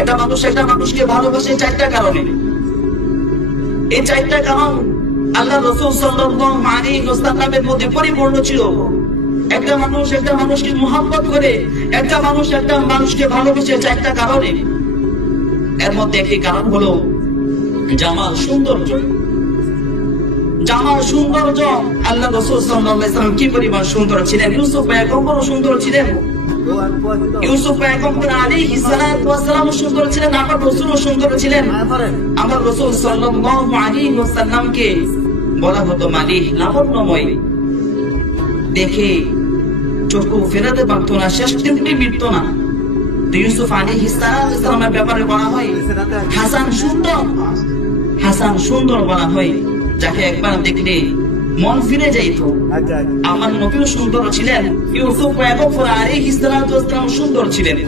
একটা মানুষ একটা মানুষকে ভালোবাসে চারটা কারণে। এই চারটা কারণ আল্লাহ রাসূল সাল্লাল্লাহু আলাইহি ওয়াসাল্লামের মধ্যে পরিপূর্ণ ছিল। একটা মানুষ একটা মানুষকে মুহাব্বত করে, একটা মানুষ একটা মানুষকে ভালোবাসে চারটা কারণে। এর মধ্যে একটি কারণ হলো জামাল, সৌন্দর্য। জামাল, সৌন্দর্য। আল্লাহ রাসূল সাল্লাল্লাহু আলাইহি ওয়াসাল্লাম কি পরিমাণ সুন্দর ছিলেন! ইউসুফ পয়গম্বর সুন্দর ছিলেন, ইউসুফ পয়গম্বর আলাইহিস সালাতু ওয়াস সালাম সুন্দর ছিলেন, আমার রাসূলও সুন্দর ছিলেন। আমার রাসূল সাল্লাল্লাহু আলাইহি ওয়াসাল্লামকে বলা হতো মালিহ, লাবণ্যময়। দেখে চোখ ফেরাতে পারতো না, শেষ দিনটি মিটতো না। তো ইউসুফ আলাইহিস সালামের ব্যাপারে বলা হয় হাসান সুন্দর, হাসান সুন্দর বলা হয়, যাকে একবার দেখলে মন ফিরে যাইতো। আমার নবীও সুন্দর ছিলেন, ইউসুফ পয়গম্বর আলাইহিস সালাম সুন্দর ছিলেন।